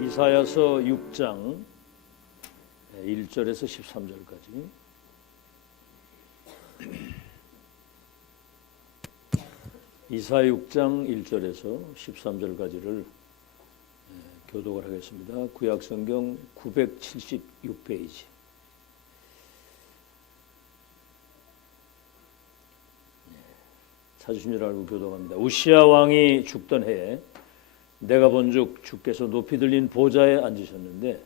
이사야서 6장 1절에서 13절까지. 이사야 6장 1절에서 13절까지를 교독을 하겠습니다. 구약성경 976페이지. 찾으신 줄 알고 교독합니다. 우시야 왕이 죽던 해에 내가 본즉 주께서 높이 들린 보좌에 앉으셨는데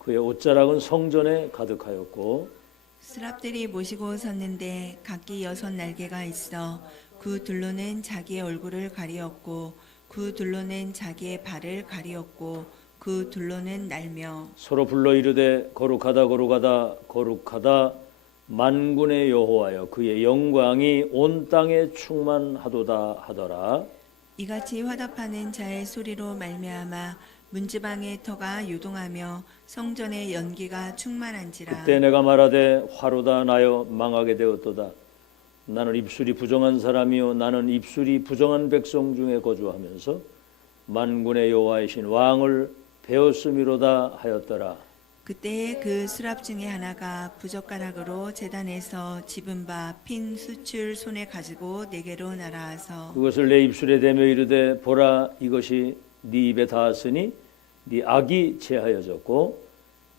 그의 옷자락은 성전에 가득하였고 스랍들이 모시고 섰는데 각기 6날개가 있어 그 둘로는 자기의 얼굴을 가리었고 그 둘로는 자기의 발을 가리었고 그 둘로는 날며 서로 불러 이르되 거룩하다 거룩하다 거룩하다 만군의 여호와여 그의 영광이 온 땅에 충만하도다 하더라. 이같이 화답하는 자의 소리로 말미암아 문지방의 터가 요동하며 성전의 연기가 충만한지라. 그때 내가 말하되 화로다 나여 망하게 되었도다. 나는 입술이 부정한 사람이요 나는 입술이 부정한 백성 중에 거주하면서 만군의 여호와이신 왕을 배웠음이로다 하였더라. 그때에 그 수랍 중에 하나가 부젓가락으로 제단에서 집은 바 핀 수출 손에 가지고 내게로 날아와서 그것을 내 입술에 대며 이르되 보라 이것이 네 입에 닿았으니 네 악이 제하여졌고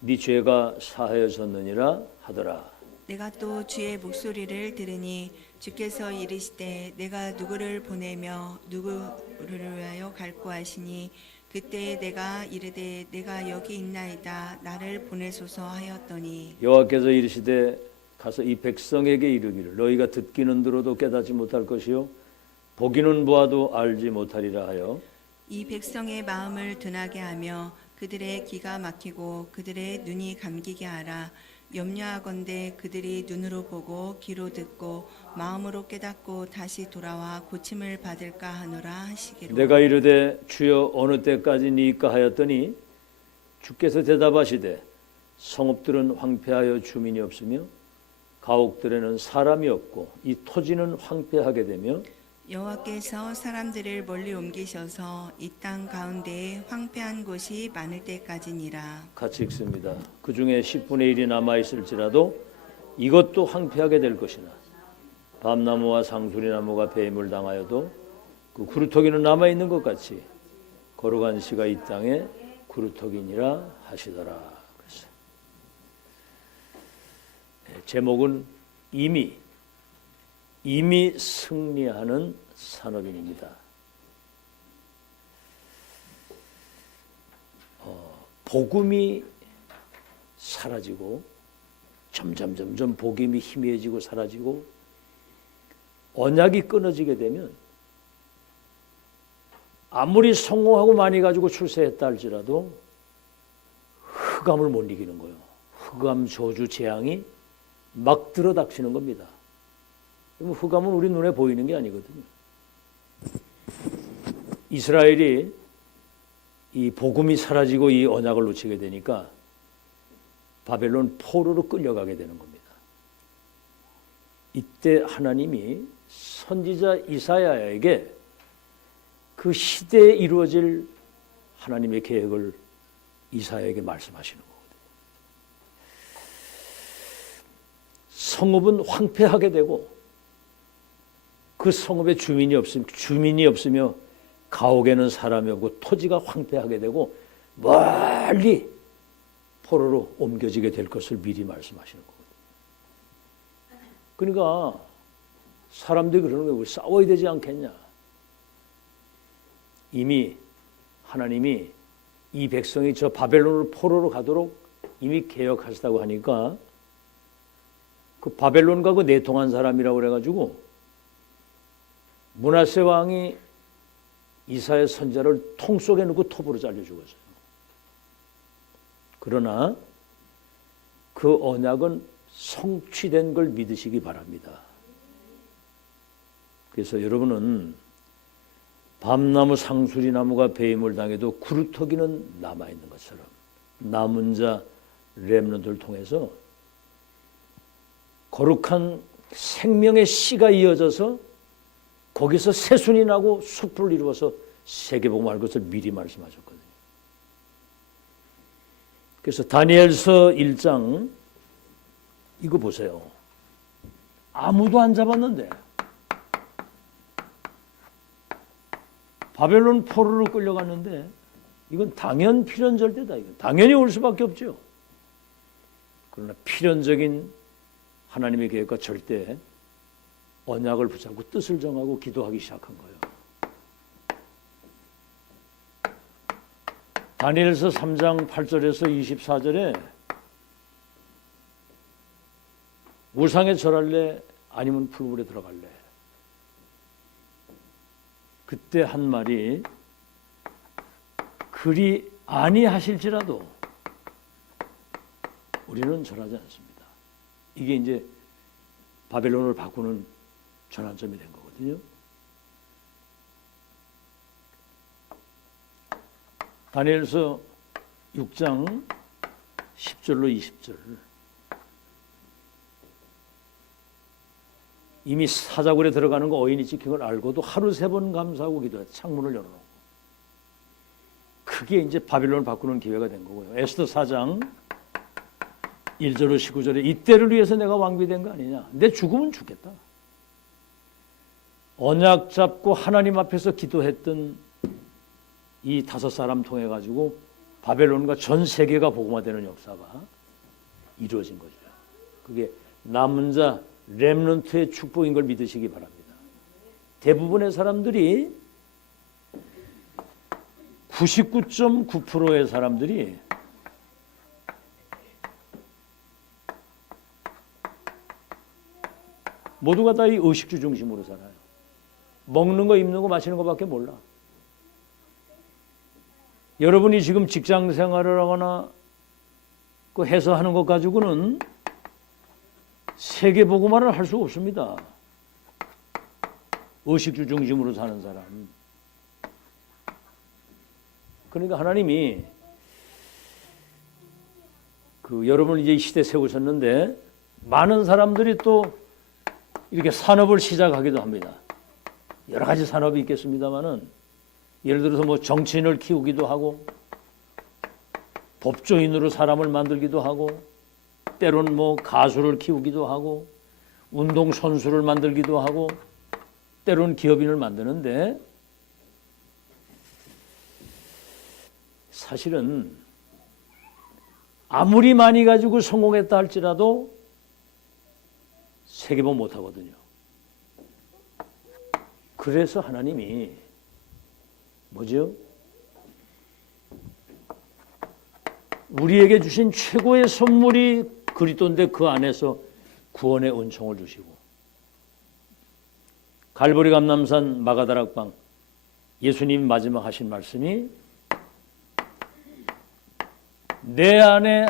네 죄가 사하여졌느니라 하더라. 내가 또 주의 목소리를 들으니 주께서 이르시되 내가 누구를 보내며 누구를 위하여 갈고 하시니 그때 내가 이르되 내가 여기 있나이다 나를 보내소서 하였더니 여호와께서 이르시되 가서 이 백성에게 이르기를 너희가 듣기는 들어도 깨닫지 못할 것이요 보기는 보아도 알지 못하리라 하여 이 백성의 마음을 둔하게 하며 그들의 귀가 막히고 그들의 눈이 감기게 하라. 염려하건대 그들이 눈으로 보고 귀로 듣고 마음으로 깨닫고 다시 돌아와 고침을 받을까 하노라 하시기로. 내가 이르되 주여 어느 때까지니까 하였더니 주께서 대답하시되 성읍들은 황폐하여 주민이 없으며 가옥들에는 사람이 없고 이 토지는 황폐하게 되며 여호와께서 사람들을 멀리 옮기셔서 이 땅 가운데에 황폐한 곳이 많을 때까지니라. 같이 읽습니다. 그 중에 10분의 1이 남아있을지라도 이것도 황폐하게 될 것이나 밤나무와 상수리나무가 배임을 당하여도 그 구루터기는 남아있는 것 같이 거룩한 씨가 이 땅에 구루터기니라 하시더라. 그랬어요. 제목은 이미 승리하는 산업인입니다. 복음이 사라지고 점점 복음이 희미해지고 사라지고 언약이 끊어지게 되면 아무리 성공하고 많이 가지고 출세했다 할지라도 흑암을 못 이기는 거예요. 흑암 저주 재앙이 막 들어닥치는 겁니다. 흑암은 우리 눈에 보이는 게 아니거든요. 이스라엘이 이 복음이 사라지고 이 언약을 놓치게 되니까 바벨론 포로로 끌려가게 되는 겁니다. 이때 하나님이 선지자 이사야에게 그 시대에 이루어질 하나님의 계획을 이사야에게 말씀하시는 거거든요. 성읍은 황폐하게 되고 그 성읍에 주민이 없으며 가옥에는 사람이 없고 토지가 황폐하게 되고 멀리 포로로 옮겨지게 될 것을 미리 말씀하시는 거거든요. 그러니까 사람들이 그러는 거예요. 싸워야 되지 않겠냐. 이미 하나님이 이 백성이 저 바벨론으로 포로로 가도록 이미 계획하셨다고 하니까 그 바벨론과 그 내통한 사람이라고 그래가지고 므낫세 왕이 이사야 선지자를 통 속에 넣고 톱으로 잘려 죽었어요. 그러나 그 언약은 성취된 걸 믿으시기 바랍니다. 그래서 여러분은 밤나무 상수리나무가 배임을 당해도 구루터기는 남아있는 것처럼 남은 자 렘넌트를 통해서 거룩한 생명의 씨가 이어져서 거기서 새순이 나고 숲을 이루어서 세계복음을 할 것을 미리 말씀하셨거든요. 그래서 다니엘서 1장 이거 보세요. 아무도 안 잡았는데 바벨론 포로로 끌려갔는데 이건 당연 필연절대다. 이건 당연히 올 수밖에 없죠. 그러나 필연적인 하나님의 계획과 절대 언약을 붙잡고 뜻을 정하고 기도하기 시작한 거예요. 다니엘서 3장 8절에서 24절에 우상에 절할래? 아니면 풀물에 들어갈래? 그때 한 말이 그리 아니하실지라도 우리는 절하지 않습니다. 이게 이제 바벨론을 바꾸는 전환점이 된 거거든요. 다니엘서 6장 10절로 20절. 이미 사자굴에 들어가는 거 어인이 찍힌 걸 알고도 하루 3번 감사하고 기도해 창문을 열어놓고. 그게 이제 바빌론을 바꾸는 기회가 된 거고요. 에스더 4장 1절로 19절에 이때를 위해서 내가 왕비된 거 아니냐. 내 죽으면 죽겠다. 언약 잡고 하나님 앞에서 기도했던 이 5사람 통해 가지고 바벨론과 전 세계가 복음화되는 역사가 이루어진 거죠. 그게 남은 자 렘넌트의 축복인 걸 믿으시기 바랍니다. 대부분의 사람들이 99.9%의 사람들이 모두가 다 이 의식주 중심으로 살아요. 먹는 거, 입는 거, 마시는 거밖에 몰라. 여러분이 지금 직장 생활을 하거나 그 해서 하는 것 가지고는 세계 복음화를 할 수 없습니다. 의식주 중심으로 사는 사람. 그러니까 하나님이 여러분을 이제 이 시대 세우셨는데 많은 사람들이 또 이렇게 산업을 시작하기도 합니다. 여러 가지 산업이 있겠습니다만은 예를 들어서 뭐 정치인을 키우기도 하고 법조인으로 사람을 만들기도 하고 때로는 뭐 가수를 키우기도 하고 운동 선수를 만들기도 하고 때로는 기업인을 만드는데 사실은 아무리 많이 가지고 성공했다 할지라도 세계복 못하거든요. 그래서 하나님이 뭐죠? 우리에게 주신 최고의 선물이 그리스도인데 그 안에서 구원의 은총을 주시고 갈보리 감람산 마가다락방 예수님 마지막 하신 말씀이 내 안에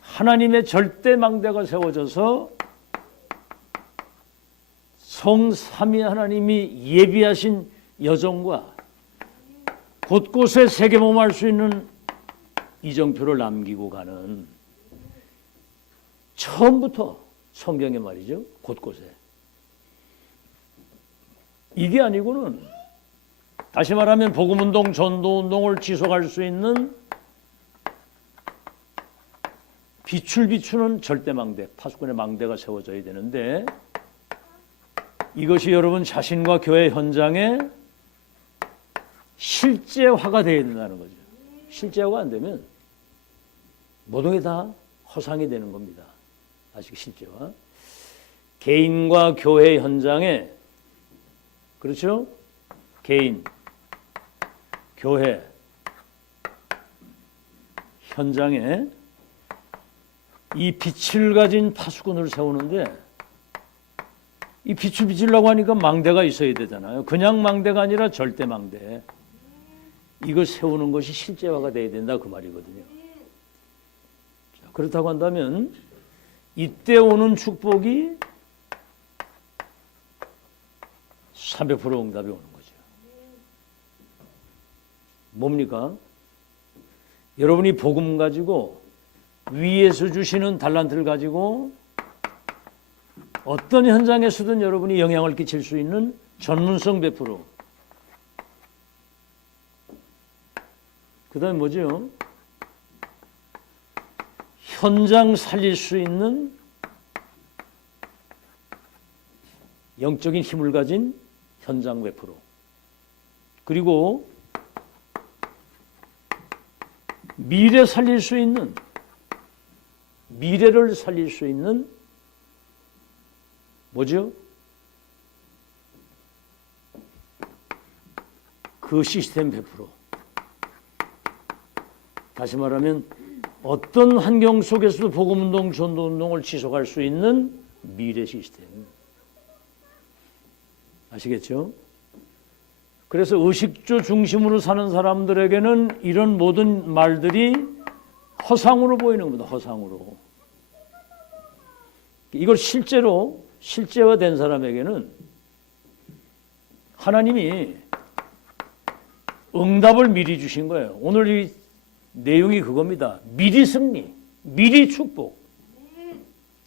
하나님의 절대 망대가 세워져서 성삼위 하나님이 예비하신 여정과 곳곳에 세계복음할 수 있는 이정표를 남기고 가는 처음부터 성경에 말이죠. 곳곳에. 이게 아니고는 다시 말하면 복음운동, 전도운동을 지속할 수 있는 빛을 비추는 절대망대, 파수꾼의 망대가 세워져야 되는데 이것이 여러분 자신과 교회 현장에 실제화가 되어야 된다는 거죠. 실제화가 안 되면 모든 게 다 허상이 되는 겁니다. 아직 실제화. 개인과 교회 현장에 그렇죠? 개인, 교회 현장에 이 빛을 가진 파수꾼을 세우는데 이 빛을 비추려고 하니까 망대가 있어야 되잖아요. 그냥 망대가 아니라 절대 망대. 이걸 세우는 것이 실제화가 돼야 된다 그 말이거든요. 자, 그렇다고 한다면 이때 오는 축복이 300% 응답이 오는 거죠. 뭡니까? 여러분이 복음 가지고 위에서 주시는 달란트를 가지고 어떤 현장에서든 여러분이 영향을 끼칠 수 있는 전문성 베풀어. 그 다음에 뭐죠? 현장 살릴 수 있는 영적인 힘을 가진 현장 웨프로, 그리고 미래 살릴 수 있는, 미래를 살릴 수 있는 뭐죠? 그 시스템 100%. 다시 말하면 어떤 환경 속에서도 복음운동, 전도운동을 지속할 수 있는 미래 시스템. 아시겠죠? 그래서 의식주 중심으로 사는 사람들에게는 이런 모든 말들이 허상으로 보이는 겁니다. 허상으로. 이걸 실제로 실제화된 사람에게는 하나님이 응답을 미리 주신 거예요. 오늘 이 내용이 그겁니다. 미리 승리, 미리 축복,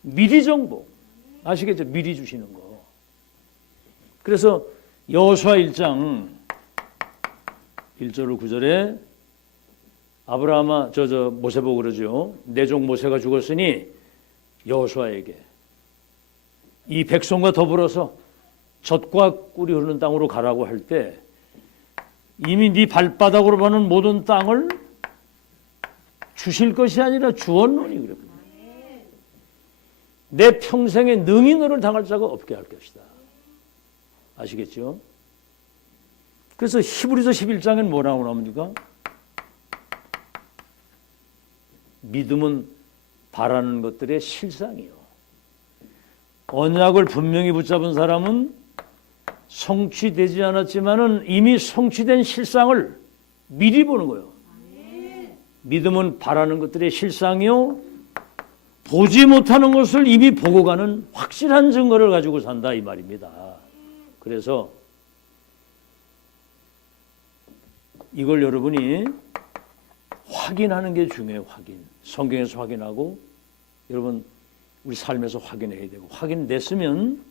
미리 정복. 아시겠죠? 미리 주시는 거. 그래서 여호수아 1장 1절 9절에 아브라함아 모세 보고 그러죠. 내 종 모세가 죽었으니 여호수아에게 이 백성과 더불어서 젖과 꿀이 흐르는 땅으로 가라고 할 때 이미 네 발바닥으로 보는 모든 땅을 주실 것이 아니라 주었노니 그랬거든요. 내 평생에 능히 너를 당할 자가 없게 할 것이다. 아시겠죠? 그래서 히브리서 11장엔 뭐라고 나옵니까? 믿음은 바라는 것들의 실상이요. 언약을 분명히 붙잡은 사람은 성취되지 않았지만은 이미 성취된 실상을 미리 보는 거예요. 믿음은 바라는 것들의 실상이요. 보지 못하는 것을 이미 보고 가는 확실한 증거를 가지고 산다 이 말입니다. 그래서 이걸 여러분이 확인하는 게 중요해요. 확인. 성경에서 확인하고 여러분 우리 삶에서 확인해야 되고 확인됐으면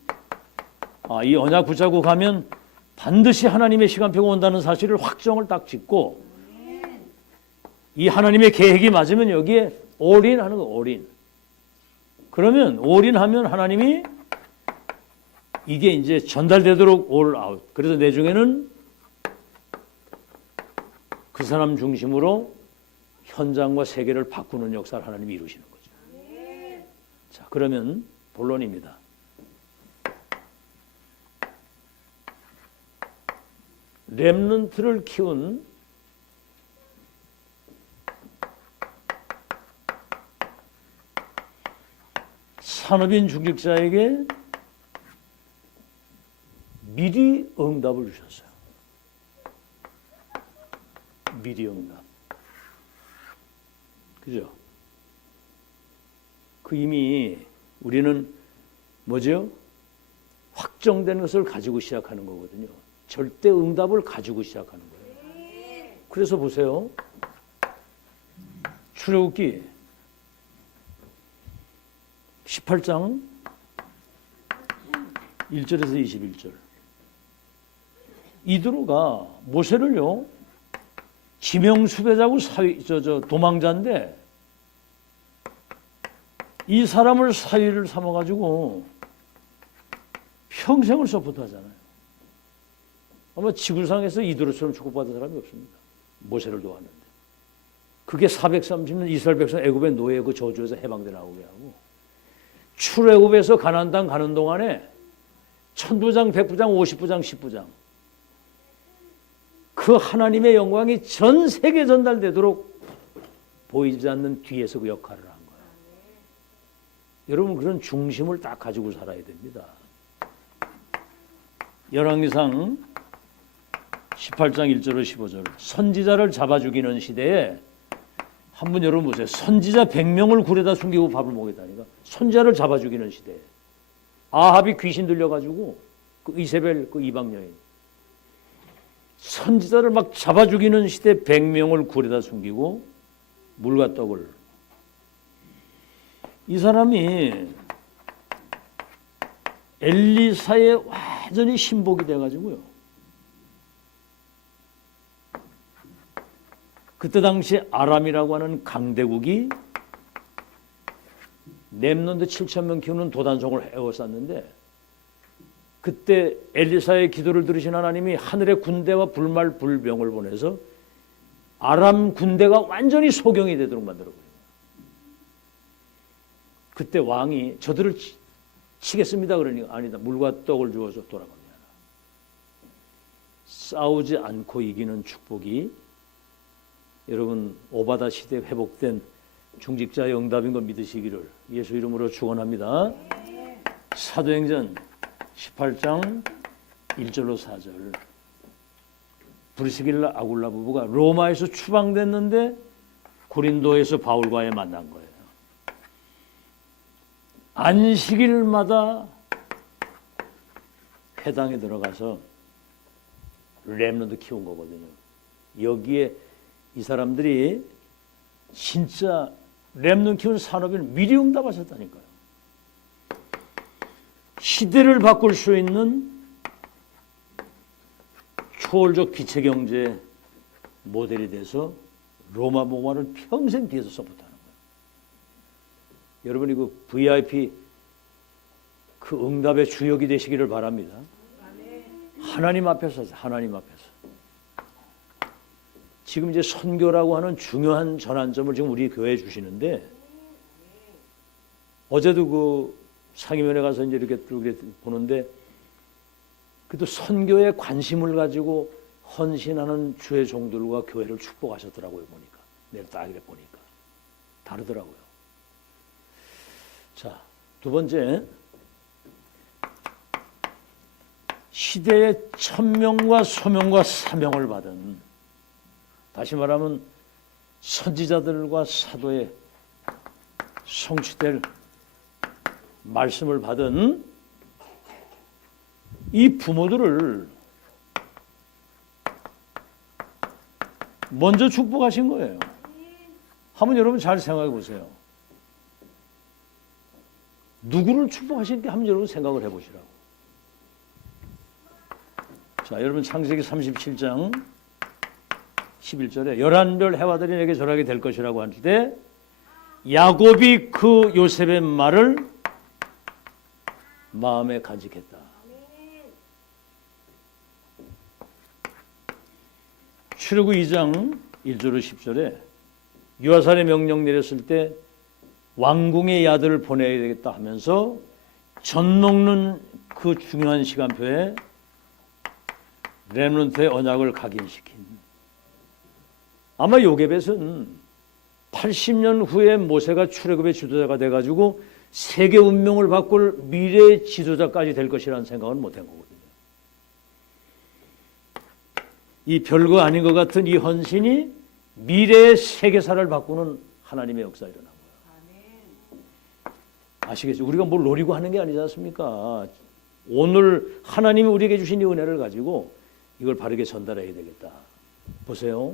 이 언약 붙잡고 가면 반드시 하나님의 시간표가 온다는 사실을 확정을 딱 짓고 이 하나님의 계획이 맞으면 여기에 올인 하는 거 올인. 그러면 올인하면 하나님이 이게 이제 전달되도록 올 아웃. 그래서 내 중에는 그 사람 중심으로 현장과 세계를 바꾸는 역사를 하나님이 이루시는 거죠. 자, 그러면 본론입니다. 렘넌트를 키운 산업인 중직자에게 미리 응답을 주셨어요. 미리 응답. 그죠? 그 이미 우리는 뭐죠? 확정된 것을 가지고 시작하는 거거든요. 절대 응답을 가지고 시작하는 거예요. 그래서 보세요. 출애굽기 18장 1절에서 21절. 이드로가 모세를요 지명 수배자고 도망자인데 이 사람을 사위를 삼아가지고 평생을 서포트하잖아요. 아마 지구상에서 이드로처럼 축복받은 사람이 없습니다. 모세를 도왔는데 그게 430년 이스라엘 백성 애굽의 노예 그 저주에서 해방돼 나오게 하고 출애굽에서 가나안 땅 가는 동안에 천부장, 백부장, 50부장, 10부장 그 하나님의 영광이 전 세계에 전달되도록 보이지 않는 뒤에서 그 역할을 한 거예요. 여러분 그런 중심을 딱 가지고 살아야 됩니다. 열왕기상 18장 1절로 15절 선지자를 잡아 죽이는 시대에 한번 여러분 보세요. 선지자 100명을 굴에다 숨기고 밥을 먹였다니까. 선지자를 잡아 죽이는 시대에 아합이 귀신 들려가지고 그 이세벨 그 이방 여인 선지자를 막 잡아 죽이는 시대 100명을 굴에다 숨기고 물과 떡을 이 사람이 엘리사의 완전히 신복이 돼가지고요. 그때 당시 아람이라고 하는 강대국이 렘넌트 7천 명 키우는 도단성을 에워쌌는데 그때 엘리사의 기도를 들으신 하나님이 하늘의 군대와 불말 불병을 보내서 아람 군대가 완전히 소경이 되도록 만들어버려요. 그때 왕이 저들을 치겠습니다 그러니까 아니다, 물과 떡을 주어서 돌아갑니다. 싸우지 않고 이기는 축복이 여러분 오바다 시대에 회복된 중직자의 응답인 걸 믿으시기를 예수 이름으로 축원합니다. 사도행전 18장 1절로 4절. 브리스길라 아굴라 부부가 로마에서 추방됐는데 고린도에서 바울과의 만난 거예요. 안식일마다 회당에 들어가서 렘넌트 키운 거거든요. 여기에 이 사람들이 진짜 렘넌트 키우는 산업을 미리 응답하셨다니까요. 시대를 바꿀 수 있는 초월적 기체경제 모델이 돼서 로마 복음화를 평생 뒤에서 서포트하는 거예요. 여러분이 그 VIP 그 응답의 주역이 되시기를 바랍니다. 하나님 앞에서 하나님 앞에서. 지금 이제 선교라고 하는 중요한 전환점을 지금 우리 교회에 주시는데 어제도 그 상임위원회 가서 이제 이렇게 보는데 그래도 선교에 관심을 가지고 헌신하는 주의 종들과 교회를 축복하셨더라고요. 보니까 내일 딱 이렇게 보니까 다르더라고요. 자, 두 번째, 시대의 천명과 소명과 사명을 받은, 다시 말하면 선지자들과 사도의 성취될 말씀을 받은 이 부모들을 먼저 축복하신 거예요. 한번 여러분 잘 생각해 보세요. 누구를 축복하시는지 한번 여러분 생각을 해보시라고. 자, 여러분 창세기 37장 11절에 11별 해와들이 내게 절하게 될 것이라고 할 때 야곱이 그 요셉의 말을 마음에 간직했다. 출애굽 2장 1절로 10절에 유아살의 명령 내렸을 때 왕궁의 아들을 보내야 되겠다 하면서 젖 먹는 그 중요한 시간표에 렘넌트의 언약을 각인시킨, 아마 요게벳은 80년 후에 모세가 출애굽의 지도자가 돼가지고 세계 운명을 바꿀 미래의 지도자까지 될 것이라는 생각은 못한 거거든요. 이 별거 아닌 것 같은 이 헌신이 미래의 세계사를 바꾸는 하나님의 역사가 일어난 거예요. 아시겠죠? 우리가 뭘 노리고 하는 게 아니지 않습니까? 오늘 하나님이 우리에게 주신 이 은혜를 가지고 이걸 바르게 전달해야 되겠다. 보세요.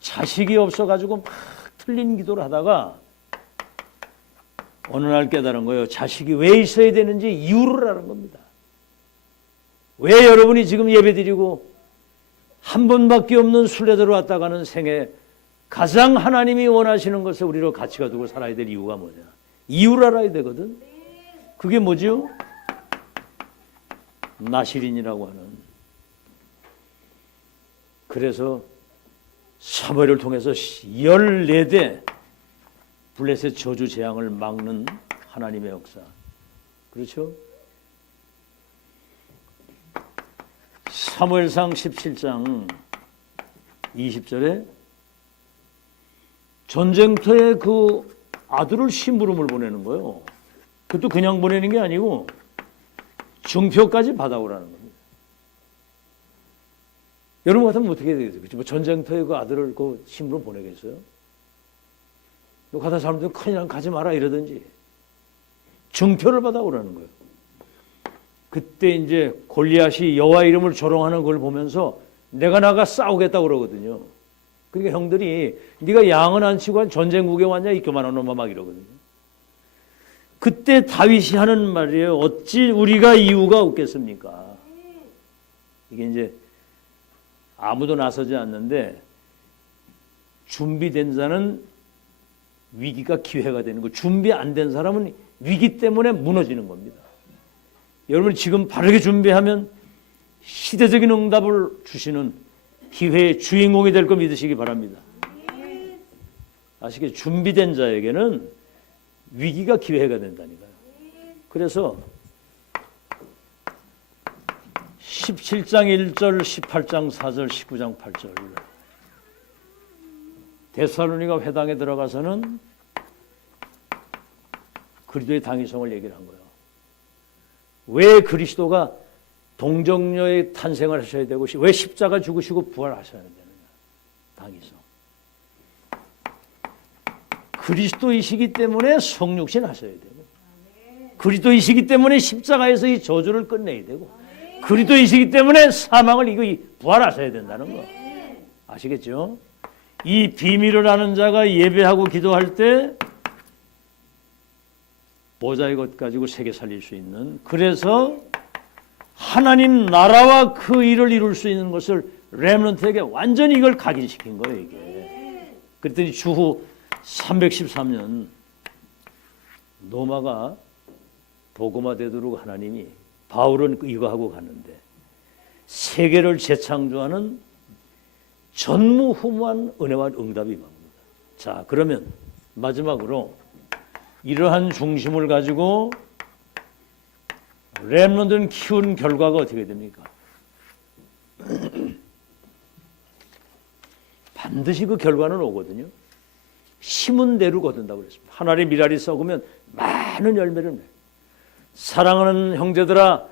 자식이 없어가지고 막 틀린 기도를 하다가 어느 날 깨달은 거예요. 자식이 왜 있어야 되는지 이유를 아는 겁니다. 왜 여러분이 지금 예배드리고 한 번밖에 없는 순례대로 왔다 가는 생에 가장 하나님이 원하시는 것을 우리로 가치가 두고 살아야 될 이유가 뭐냐? 이유를 알아야 되거든. 그게 뭐죠? 나실인이라고 하는. 그래서 사무엘을 통해서 14대 블레셋 저주 재앙을 막는 하나님의 역사. 그렇죠? 사무엘상 17장 20절에 전쟁터에 그 아들을 심부름을 보내는 거예요. 그것도 그냥 보내는 게 아니고 증표까지 받아오라는 겁니다. 여러분 같으면 어떻게 해야 되겠어요? 뭐 전쟁터에 그 아들을 그 심부름 보내겠어요? 너 가다 사람들은 큰일 나면 가지 마라 이러든지 증표를 받아오라는 거예요. 그때 이제 골리앗이 여호와 이름을 조롱하는 걸 보면서 내가 나가 싸우겠다고 그러거든요. 그러니까 형들이 네가 양은 안 치고 전쟁 구경 왔냐 이 교만한 놈아 막 이러거든요. 그때 다윗이 하는 말이에요. 어찌 우리가 이유가 없겠습니까? 이게 이제 아무도 나서지 않는데 준비된 자는 위기가 기회가 되는 거. 준비 안 된 사람은 위기 때문에 무너지는 겁니다. 여러분 지금 바르게 준비하면 시대적인 응답을 주시는 기회의 주인공이 될 거 믿으시기 바랍니다. 아시겠죠? 준비된 자에게는 위기가 기회가 된다니까요. 그래서 17장 1절, 18장 4절, 19장 8절 데살로니가 회당에 들어가서는 그리스도의 당위성을 얘기를 한 거예요. 왜 그리스도가 동정녀의 탄생을 하셔야 되고 왜 십자가 죽으시고 부활하셔야 되느냐. 당위성. 그리스도이시기 때문에 성육신 하셔야 되고 그리스도이시기 때문에 십자가에서 이 저주를 끝내야 되고 그리스도이시기 때문에 사망을 이거 부활하셔야 된다는 거. 아시겠죠? 이 비밀을 아는 자가 예배하고 기도할 때 보좌의 것 가지고 세계 살릴 수 있는, 그래서 하나님 나라와 그 일을 이룰 수 있는 것을 렘넌트에게 완전히 이걸 각인시킨 거예요. 이게. 그랬더니 주후 313년 로마가 복음화되도록 하나님이, 바울은 이거 하고 갔는데 세계를 재창조하는 전무후무한 은혜와 응답이 임합니다. 자, 그러면 마지막으로 이러한 중심을 가지고 렘넌트는 키운 결과가 어떻게 됩니까? 반드시 그 결과는 오거든요. 심은 대로 거둔다고 그랬습니다. 하나의 미랄이 썩으면 많은 열매를 내요. 사랑하는 형제들아,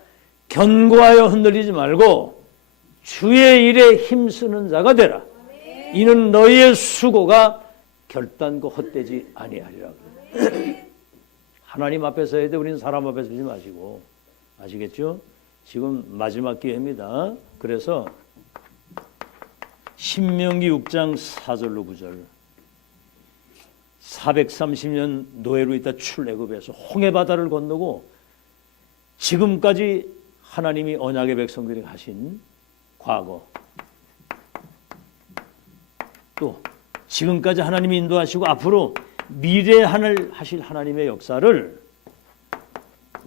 견고하여 흔들리지 말고 주의 일에 힘쓰는 자가 되라. 이는 너희의 수고가 결단코 헛되지 아니하리라. 하나님 앞에 서야 돼. 우리는 사람 앞에 서지 마시고. 아시겠죠? 지금 마지막 기회입니다. 그래서 신명기 6장 4절로 9절 430년 노예로 있다 출애굽에서 홍해바다를 건너고 지금까지 하나님이 언약의 백성들이 하신 과거, 또 지금까지 하나님이 인도하시고 앞으로 미래 하실 하나님의 역사를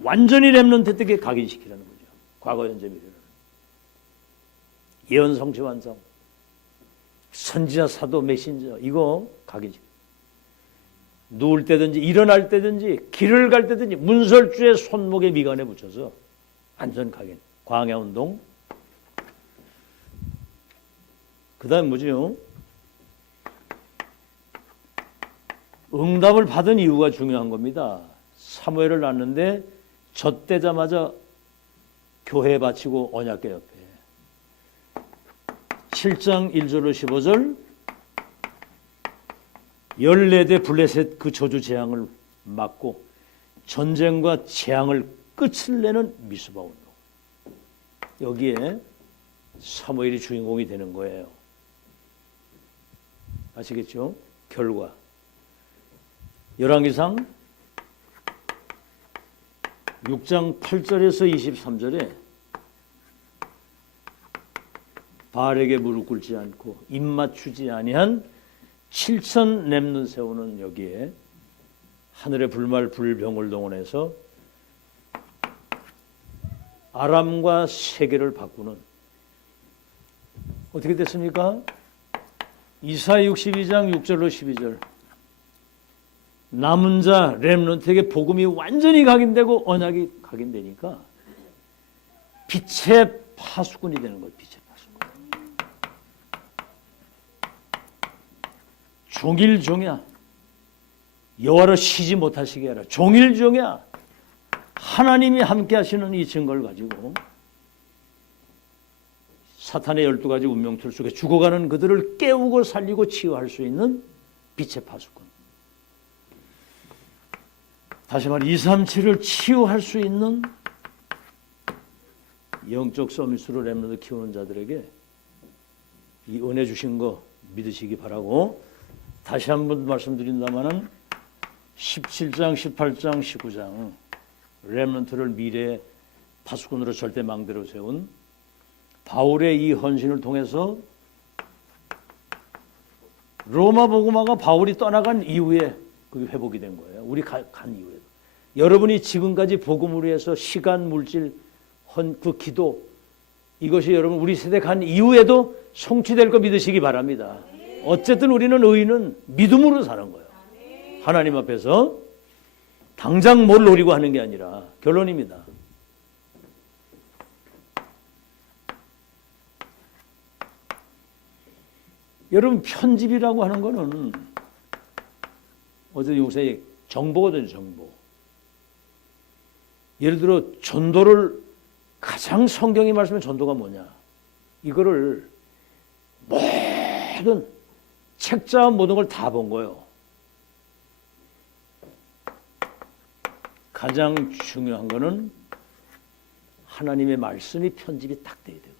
완전히 렘넌트에게 각인시키라는 거죠. 과거, 현재, 미래를. 예언, 성취, 완성, 선지자, 사도, 메신저, 이거 각인시켜. 누울 때든지 일어날 때든지 길을 갈 때든지 문설주의 손목에 미간에 붙여서 안전 각인. 광야운동. 그 다음 뭐죠? 응답을 받은 이유가 중요한 겁니다. 사무엘을 낳는데 젖대자마자 교회에 바치고 언약궤 옆에 7장 1절로 15절 14대 블레셋 그 저주 재앙을 막고 전쟁과 재앙을 끝을 내는 미스바 운동. 여기에 사무엘이 주인공이 되는 거예요. 아시겠죠? 결과. 열왕기상 6장 8절에서 23절에 바알에게 무릎 꿇지 않고 입 맞추지 아니한 7천 렘넌트 세우는 여기에 하늘의 불말 불병을 동원해서 아람과 세계를 바꾸는, 어떻게 됐습니까? 이사야 62장 6절로 12절 남은 자 렘넌트에게 복음이 완전히 각인되고 언약이 각인되니까 빛의 파수꾼이 되는 거예요. 빛의 파수꾼. 종일종야 여호와로 쉬지 못하시게 하라. 종일종야 하나님이 함께 하시는 이 증거를 가지고 사탄의 12가지 운명틀 속에 죽어가는 그들을 깨우고 살리고 치유할 수 있는 빛의 파수꾼. 다시 말해 237을 치유할 수 있는 영적 서밋으로 렘넌트 키우는 자들에게 이 은혜 주신 거 믿으시기 바라고, 다시 한번 말씀드린다마는 17장, 18장, 19장 렘넌트를 미래의 파수꾼으로 절대 망대로 세운 바울의 이 헌신을 통해서 로마 복음화가 바울이 떠나간 이후에 그게 회복이 된 거예요. 우리 간 이후에도. 여러분이 지금까지 복음을 위해서 시간, 물질, 그 기도, 이것이 여러분 우리 세대 간 이후에도 성취될 거 믿으시기 바랍니다. 어쨌든 우리는 의인은 믿음으로 사는 거예요. 하나님 앞에서 당장 뭘 노리고 하는 게 아니라 결론입니다. 여러분 편집이라고 하는 거는 어제 요새 정보거든요. 정보. 예를 들어 전도를 가장 성경이 말씀하는 전도가 뭐냐. 이거를 모든 책자 모든 걸 다 본 거예요. 가장 중요한 거는 하나님의 말씀이 편집이 딱 돼야 되거든요.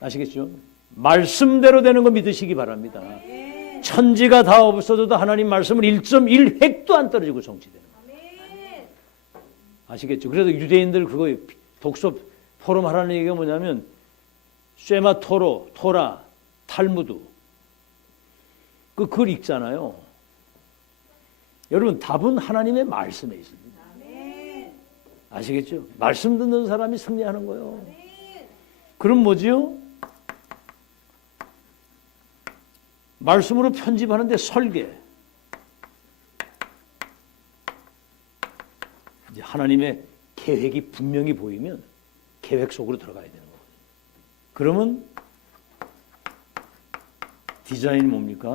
아시겠죠? 말씀대로 되는 거 믿으시기 바랍니다. 천지가 다 없어져도 하나님 말씀은 1.1획도 안 떨어지고 성취되는 거예요. 아시겠죠? 그래서 유대인들 그거 독서 포럼 하라는 얘기가 뭐냐면 쇠마 토로, 토라, 탈무드 그 글 읽잖아요. 여러분 답은 하나님의 말씀에 있습니다. 아시겠죠? 말씀 듣는 사람이 승리하는 거예요. 그럼 뭐지요? 말씀으로 편집하는데 설계. 이제 하나님의 계획이 분명히 보이면 계획 속으로 들어가야 되는 거거든요. 그러면 디자인이 뭡니까?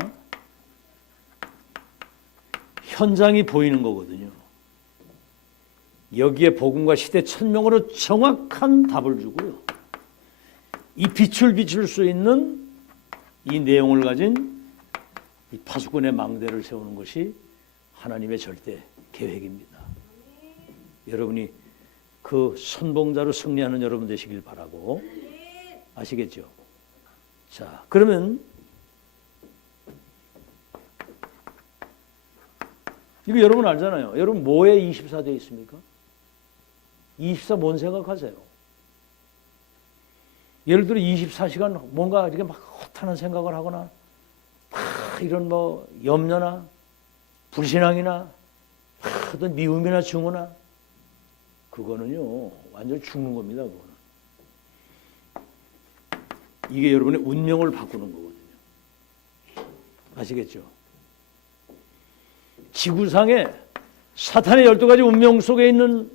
현장이 보이는 거거든요. 여기에 복음과 시대 천명으로 정확한 답을 주고요. 이 빛을 비출 수 있는 이 내용을 가진 이 파수꾼의 망대를 세우는 것이 하나님의 절대 계획입니다. 여러분이 그 선봉자로 승리하는 여러분 되시길 바라고. 아시겠죠? 자, 그러면 이거 여러분 알잖아요. 여러분 뭐에 24 되어 있습니까? 24 뭔 생각하세요? 예를 들어 24시간 뭔가 이렇게 막 허탄한 생각을 하거나 이런 뭐 염려나 불신앙이나 어떤 미움이나 증오나 그거는요 완전히 죽는 겁니다. 그거는. 이게 여러분의 운명을 바꾸는 거거든요. 아시겠죠? 지구상에 사탄의 12가지 운명 속에 있는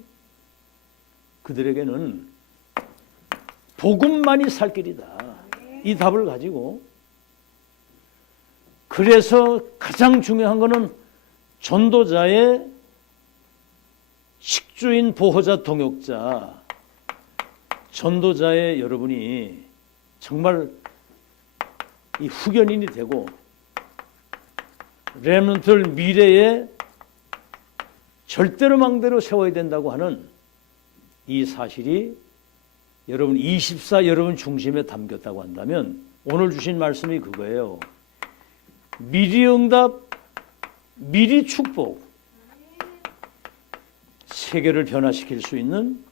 그들에게는 복음만이 살 길이다. 이 답을 가지고 그래서 가장 중요한 것은 전도자의 식주인 보호자 동역자 전도자의 여러분이 정말 이 후견인이 되고 렘넌트를 미래에 절대로 망대로 세워야 된다고 하는 이 사실이 여러분 24 여러분 중심에 담겼다고 한다면 오늘 주신 말씀이 그거예요. 미리 응답, 미리 축복, 세계를 변화시킬 수 있는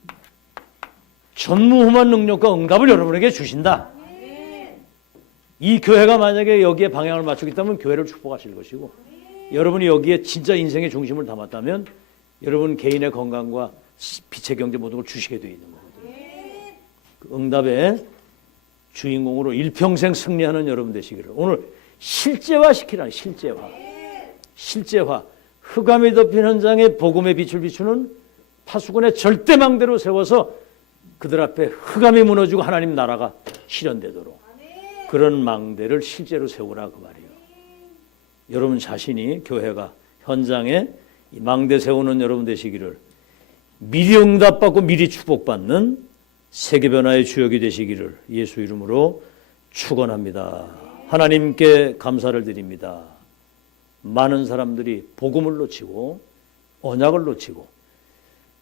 전무후무한 능력과 응답을 여러분에게 주신다. 이 교회가 만약에 여기에 방향을 맞추고 있다면 교회를 축복하실 것이고 여러분이 여기에 진짜 인생의 중심을 담았다면 여러분 개인의 건강과 빛의 경제 모든 걸 주시게 되어 있는 거거든요. 그 응답의 주인공으로 일평생 승리하는 여러분 되시기를 오늘 실제화시키라는 실제화 흑암이 덮인 현장에 복음의 빛을 비추는 파수꾼의 절대망대로 세워서 그들 앞에 흑암이 무너지고 하나님 나라가 실현되도록 그런 망대를 실제로 세우라 그 말이에요. 여러분 자신이 교회가 현장에 이 망대 세우는 여러분 되시기를 미리 응답받고 미리 축복받는 세계변화의 주역이 되시기를 예수 이름으로 축원합니다. 하나님께 감사를 드립니다. 많은 사람들이 복음을 놓치고 언약을 놓치고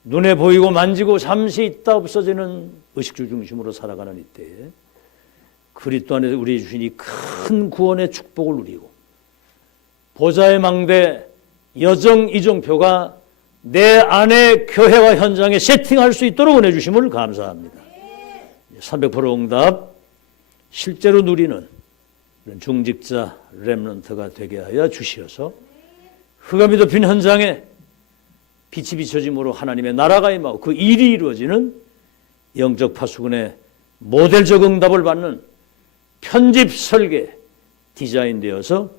눈에 보이고 만지고 잠시 있다 없어지는 의식주 중심으로 살아가는 이때에 그리스도 안에서 우리 주신 이 큰 구원의 축복을 누리고 보좌의 망대 여정 이정표가 내 안에 교회와 현장에 세팅할 수 있도록 은혜 주심을 감사합니다. 300% 응답 실제로 누리는 그런 중직자 렘넌트가 되게 하여 주시어서 흑암이 덮인 현장에 빛이 비춰짐으로 하나님의 나라가 임하고 그 일이 이루어지는 영적 파수꾼의 모델적 응답을 받는 편집 설계 디자인되어서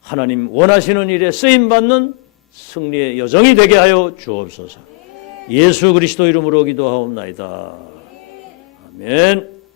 하나님 원하시는 일에 쓰임받는 승리의 여정이 되게 하여 주옵소서. 예수 그리스도 이름으로 기도하옵나이다. 아멘.